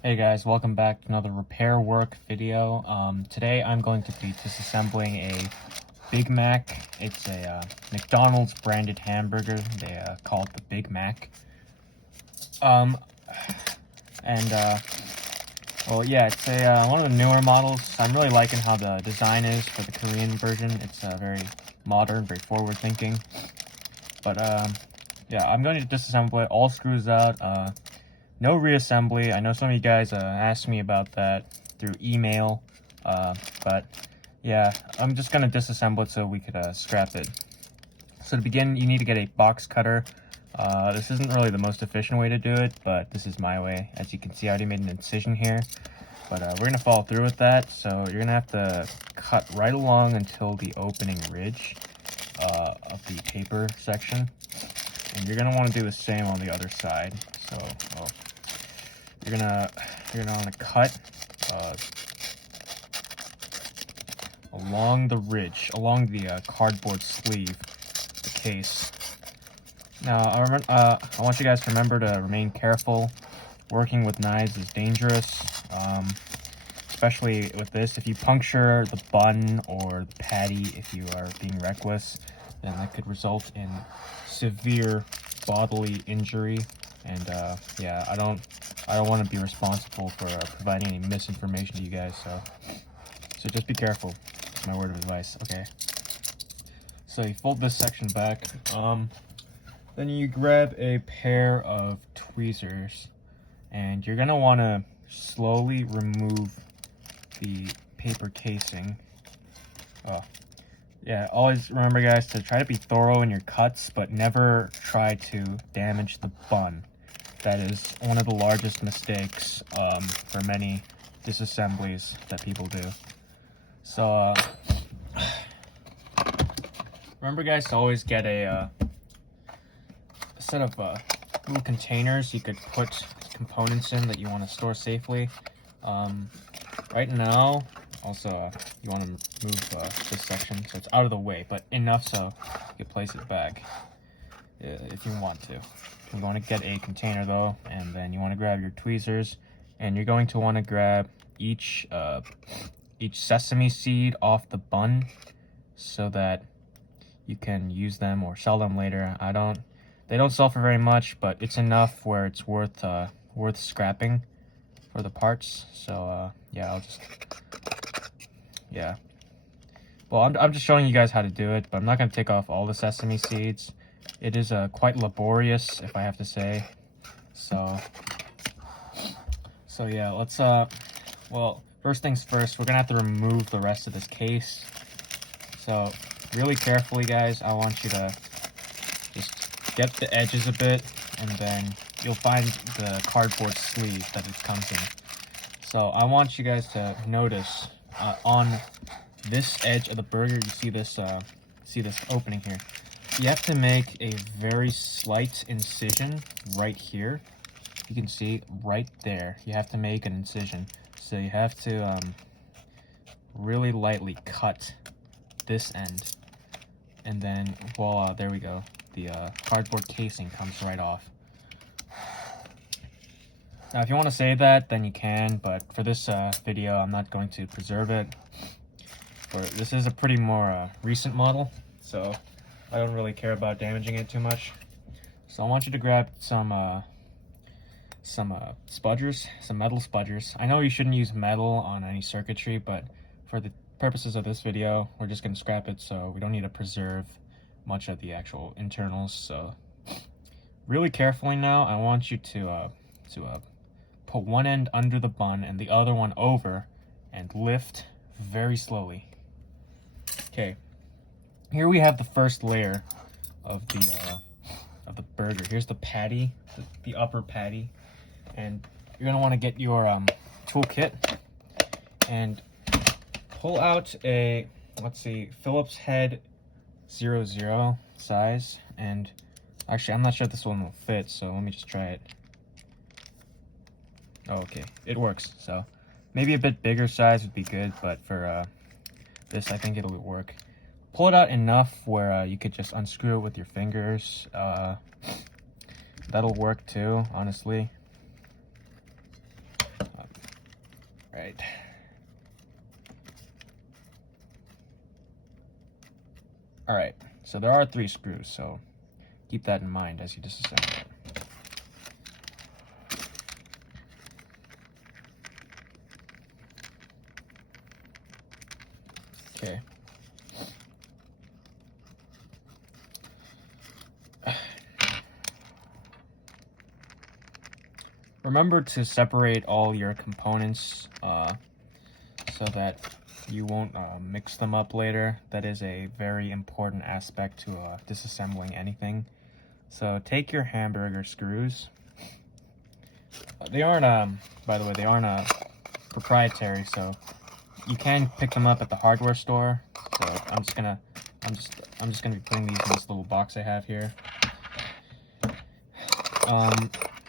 Hey guys, welcome back to another repair work video. Today I'm going to be disassembling a Big Mac. It's a McDonald's branded hamburger. They call it the Big Mac. Well, yeah, it's a one of the newer models. I'm really liking how the design is for the Korean version. It's very modern, very forward-thinking. But yeah, I'm going to disassemble it. All screws out. No reassembly. I know some of you guys asked me about that through email, but yeah, I'm just gonna disassemble it so we could scrap it. So to begin, you need to get a box cutter. This isn't really the most efficient way to do it, but this is my way. As you can see, I already made an incision here, but we're gonna follow through with that. So you're gonna have to cut right along until the opening ridge of the paper section, and you're gonna want to do the same on the other side. So you're gonna want to cut along the ridge, along the cardboard sleeve, the case. Now, I want you guys to remember to remain careful. Working with knives is dangerous, especially with this. If you puncture the bun or the patty, if you are being reckless, then that could result in severe bodily injury. And yeah, I don't want to be responsible for providing any misinformation to you guys, so just be careful. That's my word of advice. Okay, so you fold this section back, then you grab a pair of tweezers, and you're gonna want to slowly remove the paper casing. Yeah, always remember, guys, to try to be thorough in your cuts, but never try to damage the bun. That is one of the largest mistakes for many disassemblies that people do. So remember, guys, to always get a set of little containers you could put components in that you want to store safely. Right now, also you want to move this section so it's out of the way, but enough so you can place it back if you want to. You're going to get a container though, and then you want to grab your tweezers, and you're going to want to grab each sesame seed off the bun so that you can use them or sell them later. They don't sell for very much, but it's enough where it's worth scrapping for the parts. So yeah, well, I'm just showing you guys how to do it, but I'm not going to take off all the sesame seeds. It is quite laborious, if I have to say. So yeah, let's well, first things first, we're gonna have to remove the rest of this case. So really carefully, guys, I want you to just get the edges a bit, and then you'll find the cardboard sleeve that it comes in. So I want you guys to notice on this edge of the burger, you see this opening here. You have to make a very slight incision right here. You can see right there. You have to make an incision. So you have to really lightly cut this end. And then voila, there we go. The cardboard casing comes right off. Now, if you want to save that, then you can, but for this video, I'm not going to preserve it. This is a pretty more recent model, so I don't really care about damaging it too much. So I want you to grab some spudgers, some metal spudgers. I know you shouldn't use metal on any circuitry, but for the purposes of this video, we're just going to scrap it, so we don't need to preserve much of the actual internals. So really carefully now, I want you to put one end under the bun and the other one over, and lift very slowly. Okay. Here we have the first layer of the burger. Here's the patty, the upper patty, and you're gonna want to get your toolkit and pull out a, let's see, Phillips head 00 size. And actually, I'm not sure if this one will fit, so let me just try it. Oh, okay, it works. So maybe a bit bigger size would be good, but for this, I think it'll work. Pull it out enough where you could just unscrew it with your fingers. That'll work too, honestly. Right. Alright, so there are 3 screws, so keep that in mind as you disassemble it. Okay. Remember to separate all your components so that you won't mix them up later. That is a very important aspect to disassembling anything. So take your hamburger screws. They aren't, by the way, they aren't proprietary, so you can pick them up at the hardware store. So I'm just gonna be putting these in this little box I have here.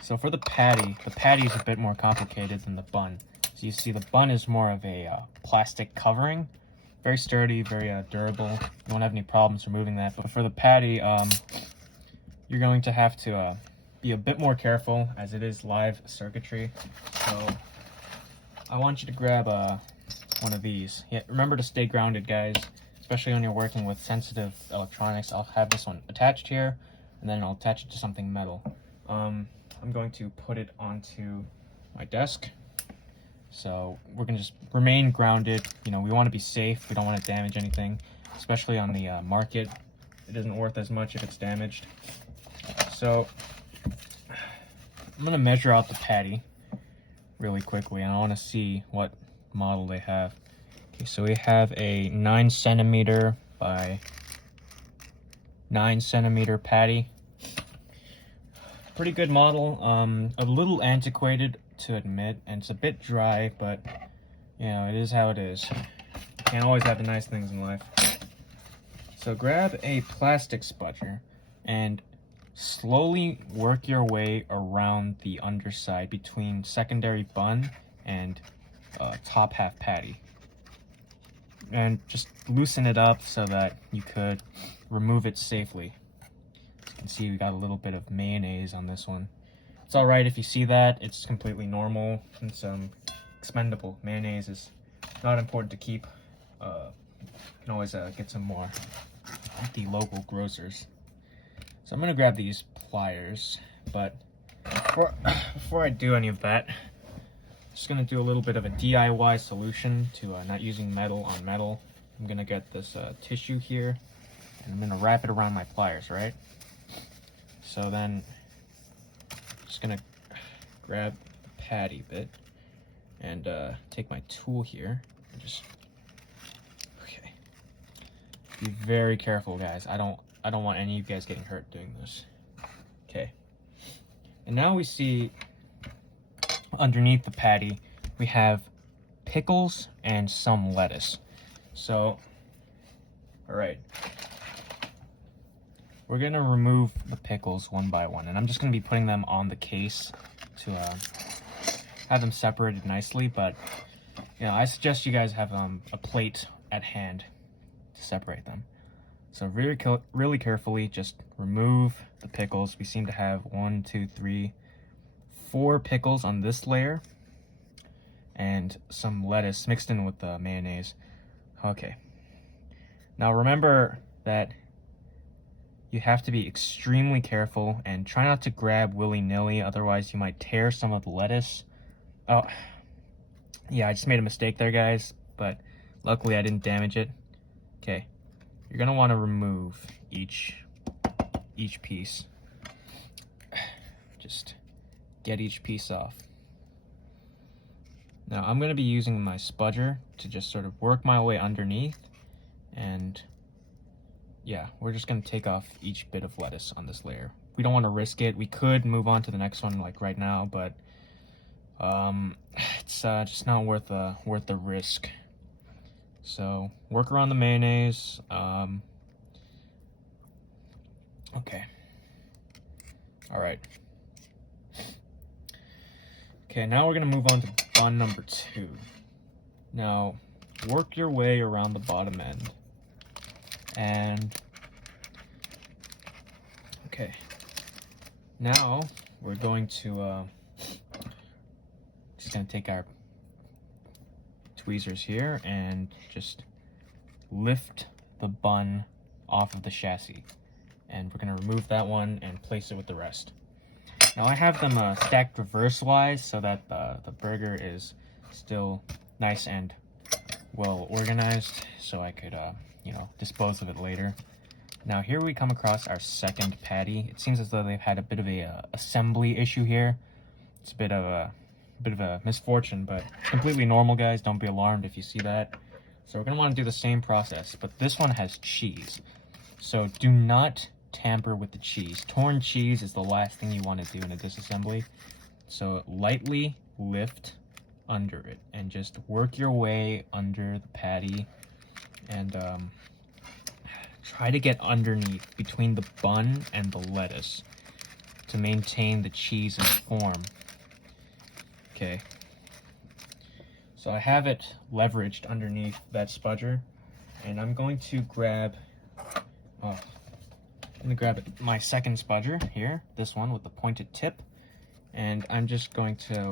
So for the patty is a bit more complicated than the bun. So you see the bun is more of a plastic covering, very sturdy, very durable. You won't have any problems removing that. But for the patty, you're going to have to be a bit more careful as it is live circuitry. So I want you to grab one of these. Yeah, remember to stay grounded, guys, especially when you're working with sensitive electronics. I'll have this one attached here, and then I'll attach it to something metal. I'm going to put it onto my desk. So we're gonna just remain grounded. You know, we want to be safe. We don't want to damage anything, especially on the market. It isn't worth as much if it's damaged. So I'm gonna measure out the patty really quickly, and I want to see what model they have. Okay, so we have a 9 centimeter by 9 centimeter patty. Pretty good model. A little antiquated to admit, and it's a bit dry, but you know, it is how it is. Can't always have the nice things in life. So grab a plastic spudger and slowly work your way around the underside between secondary bun and top half patty, and just loosen it up so that you could remove it safely. You can see we got a little bit of mayonnaise on this one. It's alright if you see that. It's completely normal. It's expendable. Mayonnaise is not important to keep. You can always get some more at the local grocers. So I'm gonna grab these pliers, but before I do any of that, I'm just gonna do a little bit of a DIY solution to not using metal on metal. I'm gonna get this tissue here, and I'm gonna wrap it around my pliers, right? So then just gonna grab the patty bit and take my tool here and just, okay. Be very careful, guys. I don't want any of you guys getting hurt doing this. Okay. And now we see underneath the patty we have pickles and some lettuce. So, all right. We're gonna remove the pickles one by one, and I'm just gonna be putting them on the case to have them separated nicely. But you know, I suggest you guys have a plate at hand to separate them. So really carefully, just remove the pickles. We seem to have 1, 2, 3, 4 pickles on this layer, and some lettuce mixed in with the mayonnaise. Okay. Now remember that you have to be extremely careful and try not to grab willy-nilly, otherwise you might tear some of the lettuce. Oh, yeah, I just made a mistake there, guys, but luckily I didn't damage it. Okay, you're gonna want to remove each piece. Just get each piece off. Now I'm gonna be using my spudger to just sort of work my way underneath, and yeah, we're just gonna take off each bit of lettuce on this layer. We don't want to risk it. We could move on to the next one like right now, but it's just not worth the risk. So work around the mayonnaise. Okay. All right. Okay, now we're gonna move on to bun number 2. Now work your way around the bottom end. And okay, now we're going to just gonna take our tweezers here and just lift the bun off of the chassis. And we're going to remove that one and place it with the rest. Now I have them stacked reverse-wise so that the burger is still nice and well organized, so I could, you know, dispose of it later. Now here we come across our second patty. It seems as though they've had a bit of a assembly issue here. It's a bit of a misfortune, but completely normal, guys. Don't be alarmed if you see that. So we're gonna want to do the same process, but this one has cheese. So do not tamper with the cheese. Torn cheese is the last thing you want to do in a disassembly. So lightly lift under it and just work your way under the patty and try to get underneath between the bun and the lettuce to maintain the cheese's form. Okay. So I have it leveraged underneath that spudger, and I'm going to grab my second spudger here, this one with the pointed tip, and I'm just going to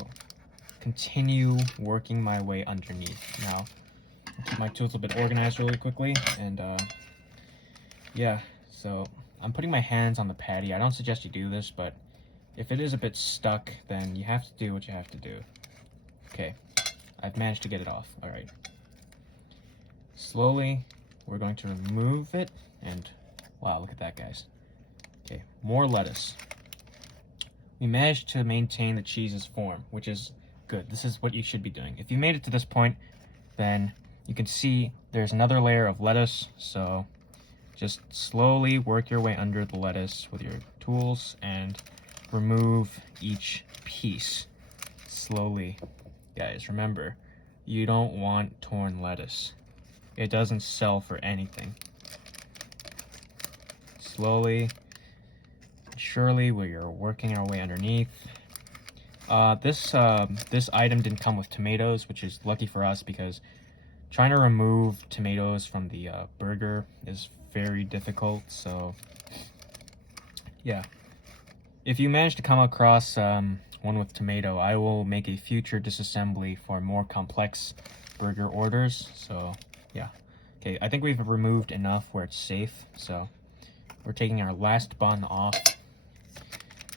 continue working my way underneath. Now, I'll keep my tools a bit organized really quickly, and yeah, so I'm putting my hands on the patty. I don't suggest you do this, but if it is a bit stuck, then you have to do what you have to do. Okay, I've managed to get it off. All right. Slowly, we're going to remove it, and wow, look at that, guys. Okay, more lettuce. We managed to maintain the cheese's form, which is good. This is what you should be doing. If you made it to this point, then you can see there's another layer of lettuce, so just slowly work your way under the lettuce with your tools and remove each piece slowly. Guys, remember, you don't want torn lettuce. It doesn't sell for anything. Slowly, surely, we are working our way underneath. This item didn't come with tomatoes, which is lucky for us because trying to remove tomatoes from the burger is very difficult. So, yeah. If you manage to come across one with tomato, I will make a future disassembly for more complex burger orders. So, yeah. Okay, I think we've removed enough where it's safe. So, we're taking our last bun off.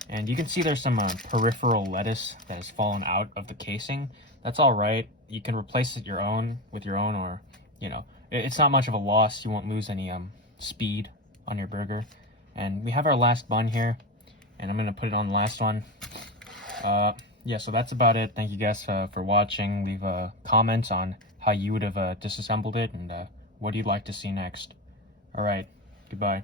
And you can see there's some peripheral lettuce that has fallen out of the casing. That's all right. You can replace it with your own, or, you know, it's not much of a loss. You won't lose any speed on your burger. And we have our last bun here, and I'm gonna put it on the last one. Yeah, so that's about it. Thank you guys for watching. Leave a comment on how you would have disassembled it and what you'd like to see next. All right, goodbye.